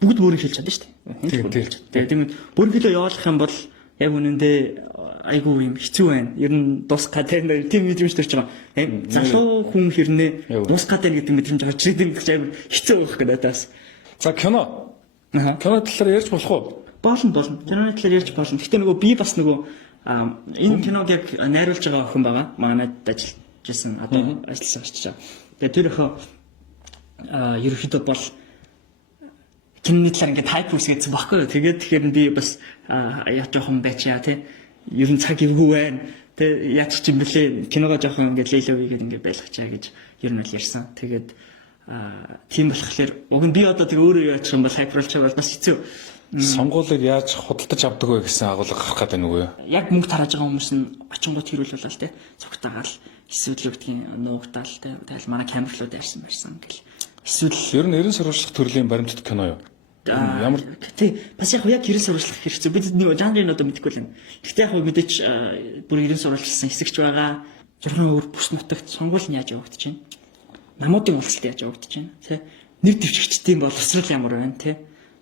бүгд өөрийг хэлж чадна шүү дээ. Тэгээд бүр хэлөө явуулах юм бол яг үнэндээ айгүй юм хэцүү байна. Ер нь дуусгаад байна. Тийм мэдрэмж төрж байгаа. Залуу хүн хэрнээ дуусгаад байна гэдэг мэдрэмж гарч ирээд юм айгүй хэцүү байх гэдэг надаас. За кино. Кино талаар ярьж болох уу? Болно. Киноны талаар ярьж болно. Гэхдээ нөгөө би бас нөгөө энэ киног яг найруулж байгаа охин байгаа. Манайд ажиллажсэн одоо ажилласан гэж байна. Тэгээд тэр охин ерөөхдөө бол киноны талаар ингээд хайп үсгэсэн баггүй. Тэгээд тэгэхээр би бас яаж жоохон байчаа тий. Ер нь цаг эвгүй байна. Тэ яаж ч юм бэлээ киногоо жоохон ингээд лейлөвигээд ингээд байлгачаа гэж ер нь л ярьсан. Тэгээд тийм болохоор уг нь би одоо тэг өөрөө яачих юм бол хайпруулж байгаа бол бас хэцүү. Сонгуулийг яаж худалдаж авдаг вэ гэсэн агуулга гарах гэдэг нүгөө. Яг мөнгө тарааж байгаа хүмүүс нь очингууд хэрүүлүүлээ л тий. Цогтаагаал эсвэл юу гэдгийг нуугдаал тий. Тэгэл манай камерлууд ярьсан гэл. Эсвэл ер нь 90 сурвалжлах төрлийн баримтат кино юу? Ямар тий бас яг 90 сурвалжлах хэрэгцээ бид нэг жанрын одоо мэдэхгүй л юм. Гэхдээ яг мэдээч бүр 90 сурвалжлсан хэсэгч байгаа. Журхан өөр бүс нутагт сонгуул нь яаж явагдаж байна? Намуудын уулзалт яаж явагдаж байна? Тий. Нэр дэвшигчдийн боловсрал ямар байна тий.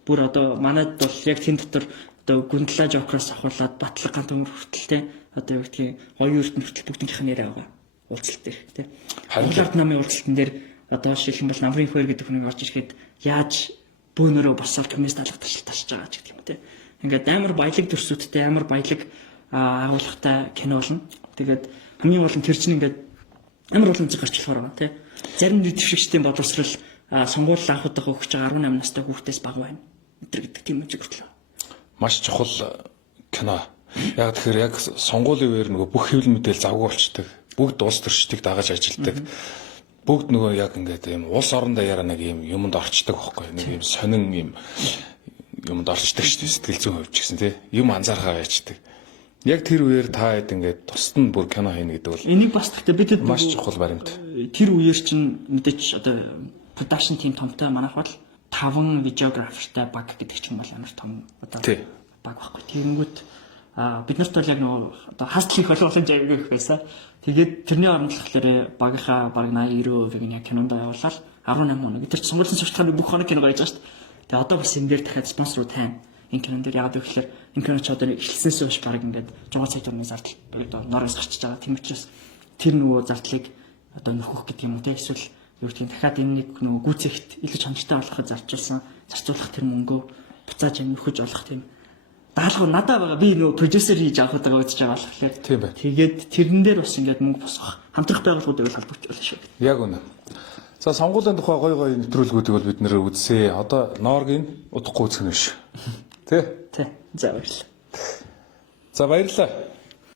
Бүр одоо манайд бол яг тийм дотор одоо гүндлаа жокроос ахуулаад батлаг гант өмөр хүртэл тий. Одоо юу гэдгийг гоё өртөнд хүртэл бүгдийнх нь яриа байгаа. Уулзалт дээр тий. Харилт намын уулзалтан дээр одоо жишээлх юм бол намрын хөр гэдэг хүнийг орж ирэхэд яаж бүүнөрөө босоод коммунист алгадагч ташиж байгаа ч гэдэг юм тий. Ингээд амар баялаг төрсүүдтэй амар баялаг агуулгатай кино болно. Тэгээд хамгийн гол нь тэр чинь ингээд амар олон зэрэг гарч болохоор байгаа тий. Зарим нэг дэвшигчдийн боловсрал сонгууль анх удаа өгч байгаа 18 настай хүүхдээс бага байна. Гэдэг тийм юм зөвхөн. Маш чухал кино. Яг тэгэхээр яг сонгуулийн үеэр нөгөө бүх хэвлэл мэдээл завгүй болчдөг. Бүгд улс төрчдийг дагаж ажилтдаг. Бүгд нөгөө яг ингээд ийм улс орон даяараа нэг ийм юмд орчдөг байхгүй. Нэг ийм сонин ийм юмд орчдөг шүү дээ. Сэтгэл зүйн хувьч гэсэн тий. Юм анзаархаа байждаг. Яг тэр үеэр та хэд ингээд тусад нь бүр кино хийнэ гэдэг бол энийг бас гэхдээ бидэд маш чухал баримт. Тэр үеэр чинь мэдээч одоо production team томтой манайх бол 5 видеографертай баг гэдэг чинь бол амар том одоо баг байхгүй. Тэгэнгүүт бид нарт бол яг нөгөө одоо хастлын боломж авиг байсан. Тэгээд тэрний оронд болохоор багийнхаа баг 80-90%-ийг нь яг кинонд явуулаад 18 хоног. Тэр сонгуулийн сурталчилгааны бүх хоног кино байж байгаа шүү дээ. Тэгээд одоо бас энэ дээр дахиад спонсорууд тайна. Энэ кинон дээр яагаад гэвэл энэ кино ч одоо эхэлснээс хойш баг ингээд 100 сая төгрөгийн зардал одоо нороос гарчиж байгаа. Тийм учраас тэр нөгөө зардлыг одоо нөхөх гэдэг юм уу те эсвэл юу гэдгийг дахиад энэ нэг нөгөө гүйцэхт илүү чанартай болгоход зарцуулах тэр мөнгөө буцааж нөхөж олох тийм даалгавар надад байгаа. Би нөгөө продюсер хийж авах удаа үзэж байгаа болохоор тийм бай. Тэгээд тэрэн дээр бас ингээд мөнгө босгох хамтрах байгууллагуудыг холбогдуулах шүү. Яг үнэ. За сонгуулийн тухай гой нэвтрүүлгүүдийг бол бид нэр үзсээ. Одоо Норгийн удахгүй үзэх нь биш. Тэ? За баярлалаа. За баярлалаа.